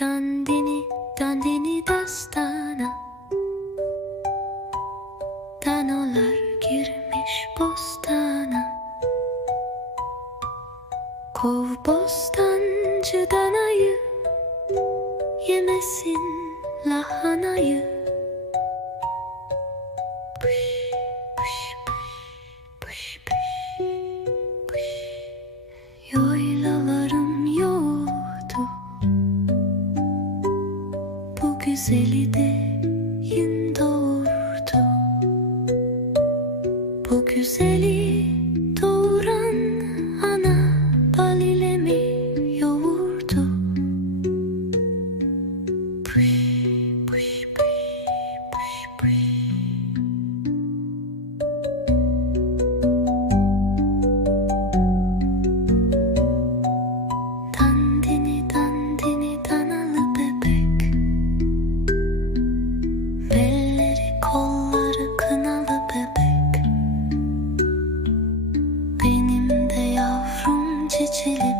Dandini, dandini dastana Danolar girmiş bostana. Kov bostancı danayı Yemesin lahanayı. Pış, güzeli de yün doğurdu. Bu güzeli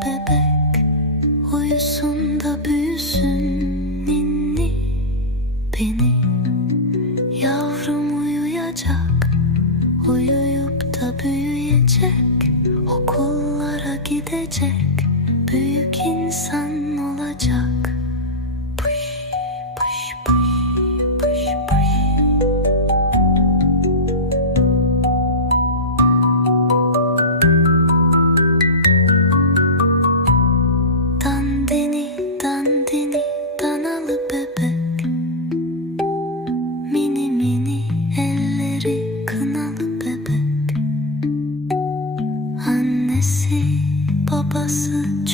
bebek Uyusun da büyüsün ninni Beni. Yavrum uyuyacak Uyuyup da büyüyecek Okullara gidecek Büyük insan olacak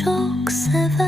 çok sever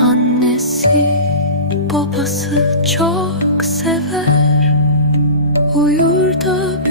Annesi babası çok sever. Uyur da